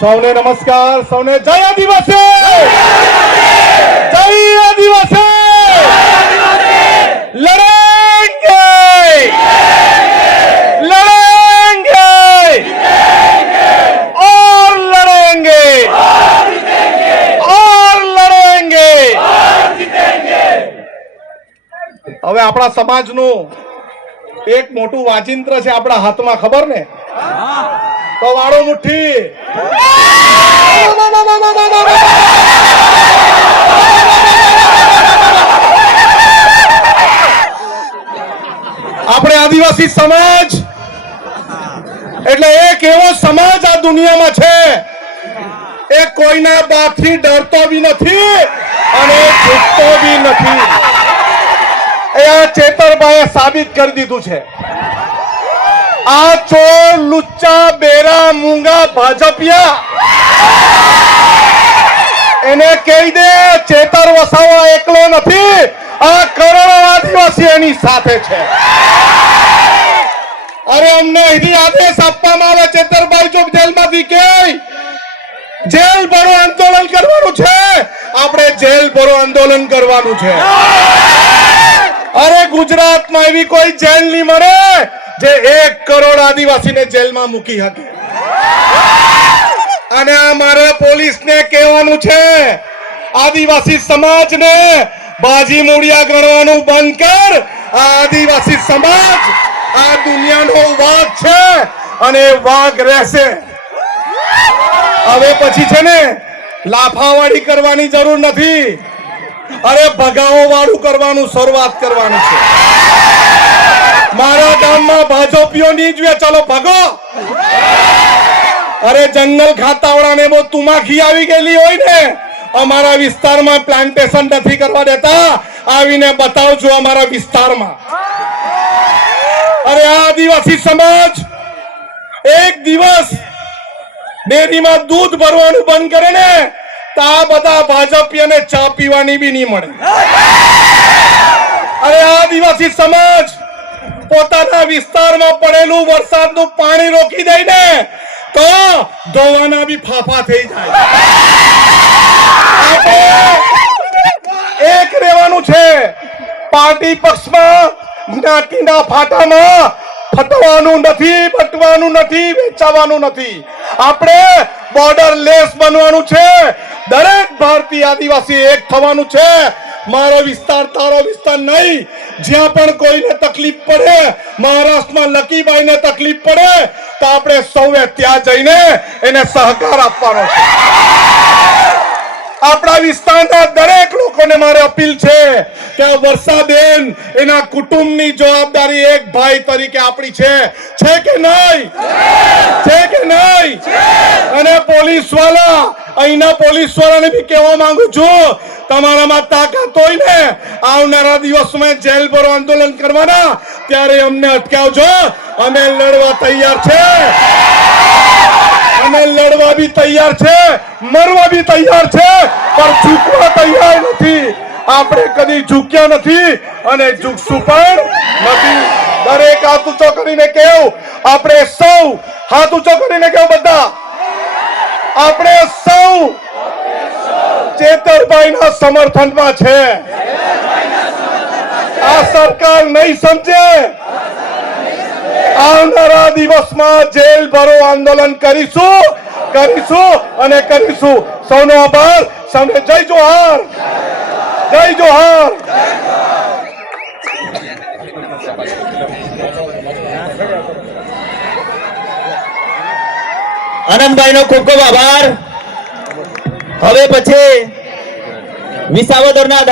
સૌને નમસ્કાર, સૌને જય આદિવાસી, જય આદિવાસી, લડેંગે, લડેંગે और लड़ेंगे और लड़ेंगे। હવે આપણા સમાજનું એક મોટું વાચિંત્ર છે આપણા હાથમાં, ખબર ને? તો વાળો મુઠ્ઠી આપણે આદિવાસી સમાજ એટલે એક એવો સમાજ આ દુનિયામાં છે એ કોઈના બાપથી ડરતો બી નથી અને ઝૂકતો બી નથી। એ આ ચેતરભાઈએ સાબિત કરી દીધું છે। આ ચોર, લુચ્ચા, બેરા, મૂંગા ભાજપિયા એને કહી દે ચેતર વસાવા એકલો નથી, આ કરોડો આદિવાસી એની સાથે છે। અરે અમને અહીંથી આદેશ આપવામાં આવે ચેતરભાઈ જો જેલમાંથી કે જેલ ભરો આંદોલન કરવાનું છે, આપણે જેલ ભરો આંદોલન કરવાનું છે। અરે ગુજરાતમાં એવી કોઈ જેલ નહીં મળે જે 1 કરોડ આદિવાસીને જેલમાં મૂકી શકે। અને આ મારે પોલીસને કહેવાનું છે, આદિવાસી સમાજને બાજી મૂડિયા ગણવાનું બંધ કર। આ આદિવાસી સમાજ આ દુનિયાનો વાઘ છે અને વાઘ રહેશે। હવે પછી છે ને લાફાવાળી કરવાની જરૂર નથી, અરે ભગાવો વાળું કરવાનું શરૂઆત કરવાની છે। મારા ગામમાં ભાજપીઓ નહીં જોઈએ, ચાલો ભગો। અરે જંગલ ખાતાવાળાને બહુ તુમાખી આવી ગયેલી હોય ને, અમારા વિસ્તારમાં પ્લાન્ટેશન નથી કરવા દેતા, આવીને બતાવજો અમારા વિસ્તારમાં। અરે આ આદિવાસી સમાજ એક દિવસ ડેરીમાં દૂધ ભરવાનું બંધ કરે ને તો આ બધા ભાજપીઓને ચા પીવાની બી નહીં મળે। અરે આ આદિવાસી સમાજ પોતાના વિસ્તારમાં પડેલું વરસાદનું પાણી રોકી દે ને તો ધોવાના બી ફાફા થઈ જાય। એક રહેવાનું છે, પાર્ટી પક્ષમાં જ્ઞાતિના ફાટામાં ફટવાનું નથી, બટવાનું નથી, વેચાવાનું નથી। આપણે બોર્ડર લેસ બનવાનું છે, દરેક ભારતીય આદિવાસી એક થવાનું છે। મારો વિસ્તાર તારો વિસ્તાર નહીં, જ્યાં પણ કોઈને તકલીફ પડે, મહારાષ્ટ્રમાં લકીબાઈને તકલીફ પડે તો આપણે સૌએ ત્યાં જઈને એને સહકાર આપવાનો છે। આપણા વિસ્તારના દરેક લોકોને મારે અપીલ છે કે આ વર્ષાબેન એના કુટુંબની જવાબદારી એક ભાઈ તરીકે આપણી છે કે નહીં? છે કે નહીં? અને પોલીસ વાળા, અહીંના પોલીસ વાળાને બી કહેવા માંગુ છું, તમારામાં તાકાત હોય ને આવનારા દિવસમાં જેલ ભરો આંદોલન કરવાના, ત્યારે અમને અટકાવજો। અમે લડવા તૈયાર છે, અમે લડવા બી તૈયાર છે, મરવા બી તૈયાર છે, પણ ઝૂકવા તૈયાર નથી। આપણે કદી ઝૂક્યા નથી અને ઝૂકશું પણ નથી। દરેક હાથ ઊંચો કરીને કહેવું, આપણે સૌ હાથ ઊંચો કરીને કહેવું બધા, આપણે સૌ ચેતરભાઈના સમર્થનમાં છે। આ સરકાર નહીં સમજે, આવનારા દિવસમાં જેલ ભરો આંદોલન કરીશું અને કરીશું। સૌનો આભાર, સૌને જય જોહાર, જય જોહાર। આનંદભાઈ નો ખૂબ ખૂબ આભાર। હવે પછી વિસાવદરના